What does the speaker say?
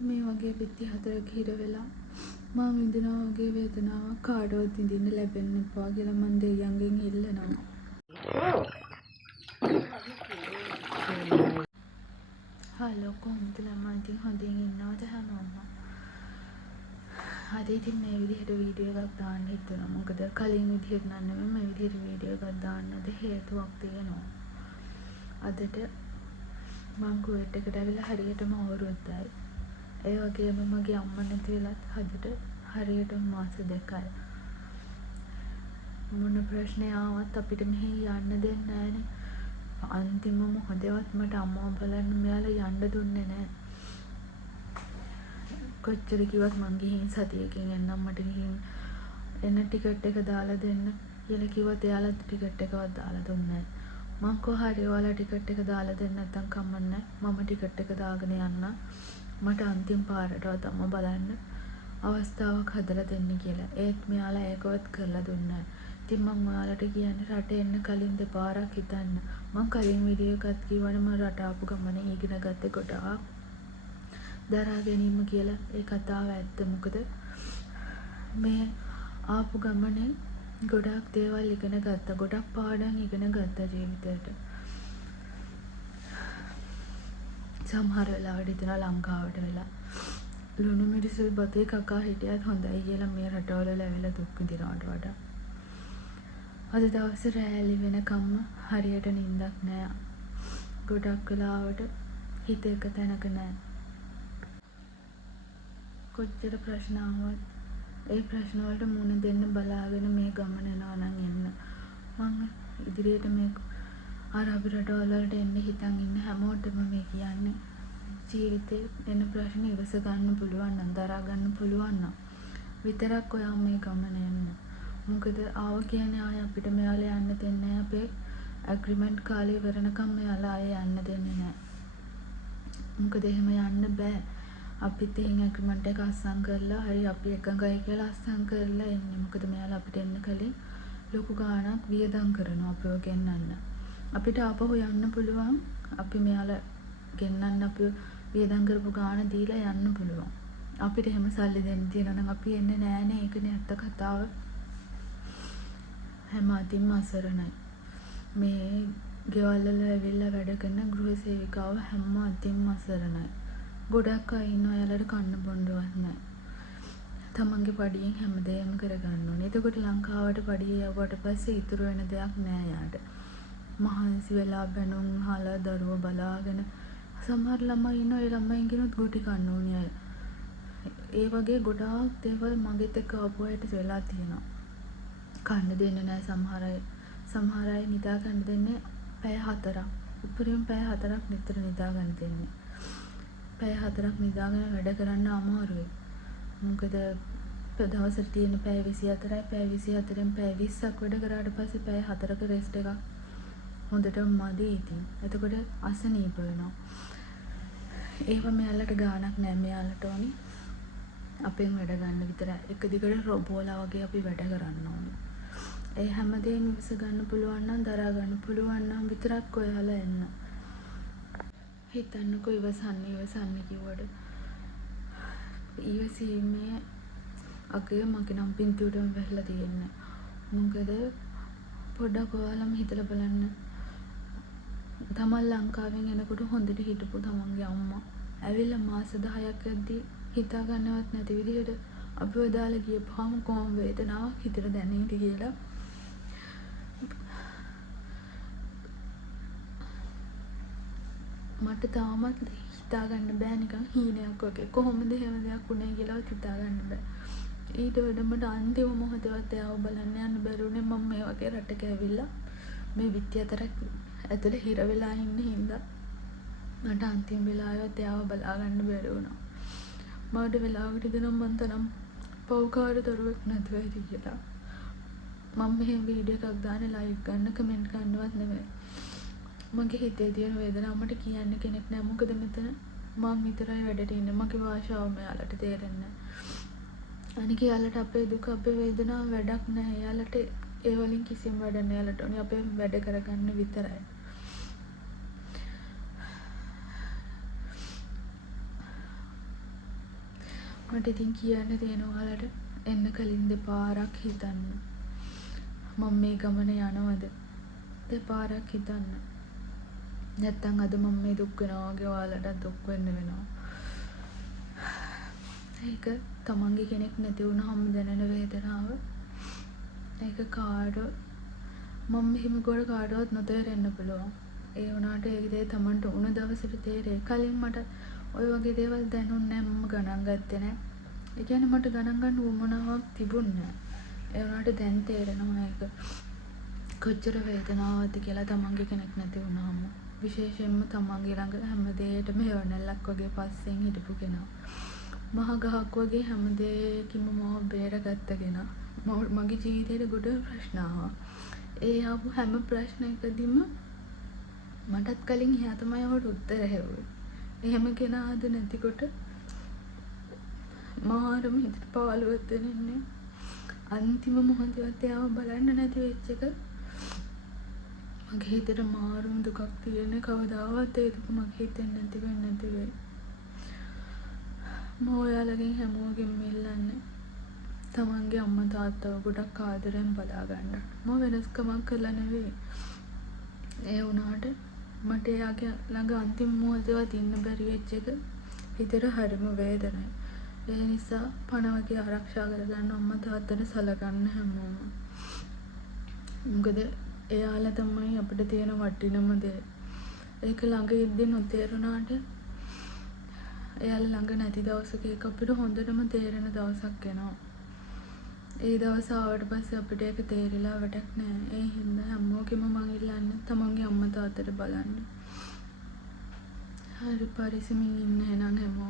මේ වගේ විත්ති හතරක හිර වෙලා මම විඳිනා වගේ වේදනාවක් කාටවත් විඳින්න ලැබෙන්න එපා කියලා මම දෙවියන්ගෙන් ඉල්ලනවා. හලෝ කොහොමද ළමයි? ඉතින් හොඳින් ඉන්නවද හැමෝම? අද ඉතින් මේ විදිහට වීඩියෝ එකක් දාන්න හිතුණා. මොකද කලින් විදිහට නෙමෙයි මේ විදිහට වීඩියෝ එකක් දාන්නද හේතුවක් තියෙනවා. අදට මං කුවේට් එකට ඇවිල්ලා හරියටම අවුරුද්දයි. ඒ වගේම මගේ අම්මා නැති වෙලත් අදට හරියටම මාස 2යි. මොන ප්‍රශ්නේ ආවත් අපිට මෙහෙ යන්න දෙන්නේ නැහනේ. අන්තිම මොහොතේවත් මට අම්මව බලන්න මෙයාලා යන්න දුන්නේ නැහැ. කොච්චර කිව්වත් මං ගිහින් සතියකින් එන්නම් මට ගිහින් එන්න ටිකට් එක දාලා දෙන්න කියලා කිව්වත් එයාලා ටිකට් එකවත් දාලා දුන්නේ නැහැ. මං කොහරි ඔයාලා ටිකට් එක දාලා දෙන්න නැත්නම් කමන්නේ මම ටිකට් එක දාගෙන යන්න. මට අන්තිම පාරටවත් අම්මා බලන්න අවස්ථාවක් හදලා දෙන්න කියලා. ඒත් මෙයාලා ඒකවත් කරලා දුන්නේ නැහැ. ඉතින් මං ඔයාලට කියන්නේ රට එන්න කලින් දෙපාරක් හිතන්න. මං කලින් වීඩියෝ එකක් කිව්වනේ මම රට ආපු ගමනේ ඉගෙන ගත්තේ ගොඩාක් දරා ගැනීම කියලා. ඒ කතාව ඇත්ත. මොකද මේ ආපු ගමනේ ගොඩාක් දේවල් ඉගෙන ගත්තා. ගොඩක් පාඩම් ඉගෙන ගත්තා ජීවිතේට. සමහර වෙලාවට හිතනවා ලංකාවට වෙලා ලුණු මිරිසු බතේ කකා හිටියත් හොඳයි කියලා මේ රටවල ලැබිලා දුක් විඳිනවට වඩා. අද දවසේ රැලි වෙනකම්ම හරියට නිින්දක් නෑ. ගොඩක් වෙලාවට හිත එක තැනක නෑ. කොච්චර ප්‍රශ්න ආවත් ඒ ප්‍රශ්න වලට මුහුණ දෙන්න බලාගෙන මේ ගමන යනවා නම් එන්න. මම ඉදිරියට මේ අරාබි රටවල් වලට එන්න හිතන් ඉන්න හැමෝටම මේ කියන්නේ ජීවිතේ එන ප්‍රශ්න ඉවස ගන්න පුළුවන් නම් දරා ගන්න පුළුවන් නම් විතරක් ඔයා මේ ගමන යන්න. මොකද ආව කියන්නේ ආය අපිට මෙයාලා යන්න දෙන්නේ නැහැ. අපේ ඇග්‍රීමන්ට් කාලේ ඉවරනකම් මෙයාලා ආය යන්න දෙන්නේ නැහැ. මොකද එහෙම යන්න බෑ. අපිත් එහෙන් ඇග්‍රීමන්ට් එක අස්සම් කරලා හරි අපි එකඟයි කියලා අස්සම් කරලා එන්නේ. මොකද මෙයාලා අපිට එන්න කලින් ලොකු ගාණක් වියදම් කරනවා අපිව ගෙන්නන්න. අපිට ආපහු යන්න පුළුවන්. අපි මෙයාලා ගෙන්නන්න අපි වියදම් කරපු ගාණ දීලා යන්න පුළුවන්. අපිට එහෙම සල්ලි දෙන්න තියෙනවා නම් අපි එන්නේ නෑනේ. ඒකනේ ඇත්ත කතාව. හැම අතින්ම අසරණයි. මේ ගෙවල් වල ඇවිල්ලා වැඩ කරන ගෘහ සේවිකාව හැම අතින්ම අසරණයි. ගොඩක් අය ඉන්නවා එයාලට කන්න බොන්නවත් නැහැ. තමන්ගේ පඩියෙන් හැමදේම කරගන්න ඕනේ. එතකොට ලංකාවට පඩිය යවුවට පස්සේ ඉතුරු වෙන දෙයක් නෑ යාට. මහන්සි වෙලා බැනුම් අහලා දරුවෝ බලාගෙන සමහර ළමයි ඉන්නවා ඒ ළමයින්ගෙනුත් ගුටි කන්න ඕනේ අය. ඒ වගේ ගොඩාක් දේවල් මගෙත් එක්ක ආපු අයට වෙලා තියෙනවා. කන්න දෙන්නේ නැහැ සමහර අය. සමහර අය නිදා ගන්න දෙන්නේ පැය 4ක්. උපරිම පැය 4ක් නිතර නිදා ගන්න දෙන්නේ. පැය 4ක් නිදාගෙන වැඩ කරන්න අමාරුයි. මොකද දවසට තියෙන පැය 24යි. පැය 24න් පැය 20ක් වැඩ කරාට පස්සේ පැය 4ක රෙස්ට් එකක් හොඳටම මදි ඉතින්. එතකොට අසනීප වෙනවා. ඒව මෙයාලට ගාණක් නෑ. මෙයාලට ඕනි අපෙන් වැඩ ගන්න විතරයි. එක දිගට රොබෝලා වගේ අපි වැඩ කරන්න ඕනේ. ඒ හැමදේම ඉවස ගන්න පුළුවන් නම් දරා ගන්න පුළුවන් නම් විතරක් ඔයාලා එන්න. හිතන්නකෝ ඉවසන්න කිව්වට ඉවසීමේ අගය මගේ නම් පින්තූරෙම වැහලා තියෙන්නේ. මොකද පොඩ්ඩක් ඔයාලම හිතලා බලන්න. තමන් ලංකාවෙන් එනකොට හොඳට හිටපු තමන්ගේ අම්මා ඇවිල්ලා මාස 10ක් යද්දී හිතා ගන්නවත් නැති විදිහට අපිව දාලා ගියපුවාම කොහොම වේදනාවක් හිතට දැනෙයිද කියලා මට තාමත් හිතා ගන්න බෑ. නිකන් හීනයක් වගේ. කොහොමද එහෙම දෙයක් වුනේ කියලාවත් හිතා ගන්න බෑ. ඊට වඩා මට අන්තිම මොහොතේවත් එයාව බලන්න යන්න බැරුණේ. මම මේ වගේ රටක ඇවිල්ලා මේ විත්ති අතරක් ඇතුලේ හිර වෙලා ඉන්න හින්දා මට අන්තිම වෙලාවෙත් එයාව බලා ගන්න බැරි වුණා. මට වෙලාවකට හිතෙනවා මං තරම් පව්කාර දරුවෙක් නැතුව ඇති කියලා. මම මෙහෙම වීඩියෝ එකක් දාන්නේ ලයික් ගන්න කමෙන්ට් ගන්නවත් නෙමෙයි. මගේ හිතේ තියෙන වේදනාව මට කියන්න කෙනෙක් නැහැ. මොකද මෙතන මම විතරයි වැඩට ඉන්නේ. මගේ භාෂාව මෙයාලට තේරෙන්නේ නැහැ. අනික එයාලට අපේ දුක අපේ වේදනාව වැඩක් නැහැ. එයාලට ඒ වලින් කිසිම වැඩක් නැහැ. එයාලට ඕනේ අපේ වැඩ කරගන්න විතරයි. මට ඉතින් කියන්න තියෙන ඔයාලට එන්න කලින් දෙපාරක් හිතන්න. මම මේ ගමන යනවද? දෙපාරක් හිතන්න. නැත්තම් අද මම මේ දුක් වෙනවා වගේ ඔයාලට දුක් වෙන්න වෙනවා. ඒක තමන්ගේ කෙනෙක් නැති වුණාම දැනෙන වේදනාව. ඒක මම මෙහෙම ගොඩ කාටවත් නොතේරෙන්න පුළුවන්. ඒ වුණාට ඒ දේ තමන්ට උණු දවසට තේරෙයි. කලින් මට ඔය වගේ දේවල් දැනුන්නේ නැහැ. මම ගණන් ගත්තේ නැහැ. ඒ කියන්නේ මට ගණන් ගන්න උවමනාවක් තිබුණේ නැහැ. ඒ වුණාට දැන් තේරෙනවා ඒක කොච්චර වේදනාවක්ද කියලා තමන්ගේ කෙනෙක් නැති වුණාම. විශේෂයෙන්ම තමන්ගේ ළඟ හැම දෙයකටම හේවණල්ලක් වගේ පස්සෙන් හිටපු කෙනා. මහ ගහක් වගේ හැම දෙයකින්ම මාව බේරගත්ත කෙනා. මගේ ජීවිතේට ගොඩ ප්‍රශ්න ආවා. ඒ ආපු හැම ප්‍රශ්නයකදීම මටත් කලින් එයා තමයි ඒවට උත්තර හෙව්වේ. එහෙම කෙනා අද නැතිකොට මාරම හිතට පාළුවක් දැනෙන්නේ. අන්තිම මොහොතේවත් එයාව බලන්න නැති වෙච්ච එක මගේ හිතට මාරම දුකක් තියෙන. කවදාවත් ඒ දුක මගේ හිතෙන් නැති වෙන්නේ නැති වෙයි. මම ඔයාලගෙන් හැමෝගෙම ඉල්ලන්නේ තමන්ගේ අම්මා තාත්තව ගොඩක් ආදරෙන් බලා ගන්න. මම වෙනස්කමක් කරලා නෙවෙයි. ඒ වුණාට මට එයාගේ ළඟ අන්තිම මොහොතේවත් ඉන්න බැරි වෙච්ච එක හිතට හරිම වේදනයි. ඒ නිසා පණ වගේ ආරක්ෂා කරගන්න අම්මා තාත්තට සලකන්න හැමෝම. මොකද එයාලා තමයි අපිට තියෙන වටිනම දේ. ඒක ළඟ ඉද්දි නොතේරුණාට එයාලා ළඟ නැති දවසක ඒක අපිට හොඳටම තේරෙන දවසක් එනවා. ඒ දවස ආවට පස්සේ අපිට ඒක තේරිලා වැඩක් නෑ. ඒ හින්දා හැමෝගෙම මං ඉල්ලන්නේ තමන්ගේ අම්මා තාත්තට බලන්න. හරි පරිස්සමින් ඉන්න එහෙනම් හැමෝම.